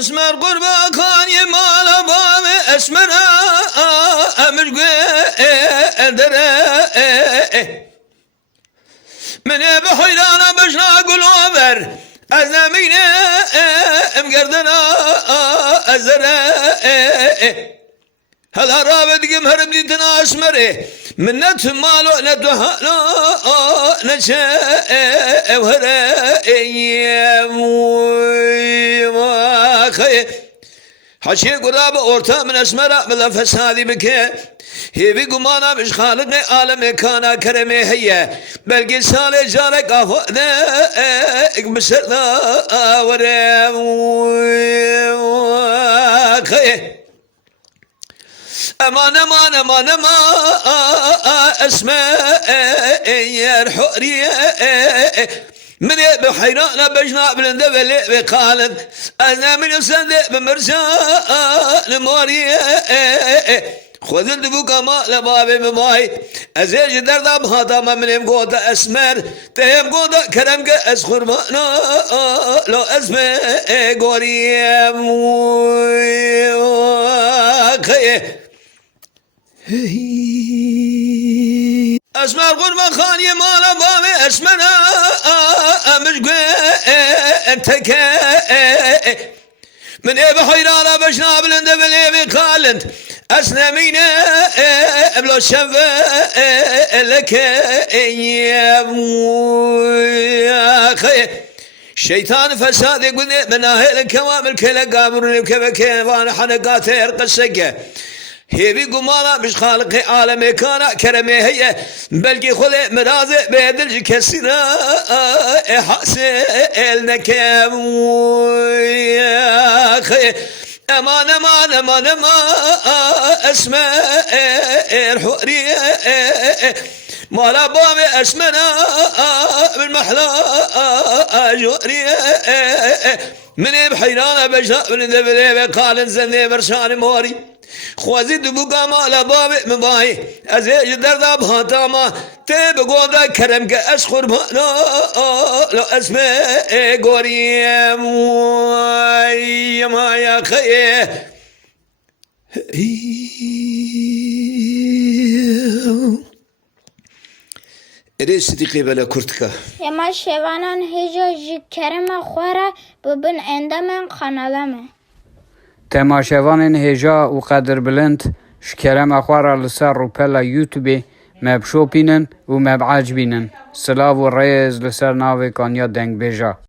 اسمر قربا كان يمال بابي اسمر امر قدر من بحيرانا بشنا قلوبر ازمين مقردنا ازر هلا رابط قمهر بديتنا اسمري من نتمالو ندوهالو نشاء وهرا حشي قراب اورتا من اسمرا بلا فسادي بكي هي بقمانا مش خالق عالم كانا كرمي هي بلقي سالي جارك افودا اقبسرنا ورا امان امان امان امان اسماء يا الحوريه من بحيرانا بجنا بلند بلي بقالد انا من سند بمرسان موريه خذ الدبوك ما لبابي بماي ازيج دردا بهذا ما من قود اسمر تهم قود كرم اسخر ما لو اسمه غوريم اسمر غربة خاني مالا بابي اسمنا مش انتك من بحيرانا بشنا بلند بلي بقالند اسنمينا بلو شف لك يا شيطان فساد يقول من اهل الكوامل كلا قامر كيف انا حنقات قصقه هي بقمانا مش خالق عالمي كان كرمي هي بلقي خذ مرازي بيدل كسنا حاسل نكام امان امان امان امان اسماء الحوريه مالا بابي اسمنا بالمحلا جوريه من بحيرانا بجا من ذبلي قال زني برشان موري خوازي دبوكا مالا بابي مباهي ازيج دردا بهاتاما تيب قودا كرمك اشخر بنا لو اسمي قوريم ما يا خي اريد صديقي بلا كرتكا يما شوانان هجا كرم خوارا ببن عندما خنالمه تماشاوان هجا و قدر بلند شکرم اخوار لسر رو پلا یوتیوب مب شوپینن و مب عجبینن سلاو و ریز لسر ناوی کانیا دنگ بیجا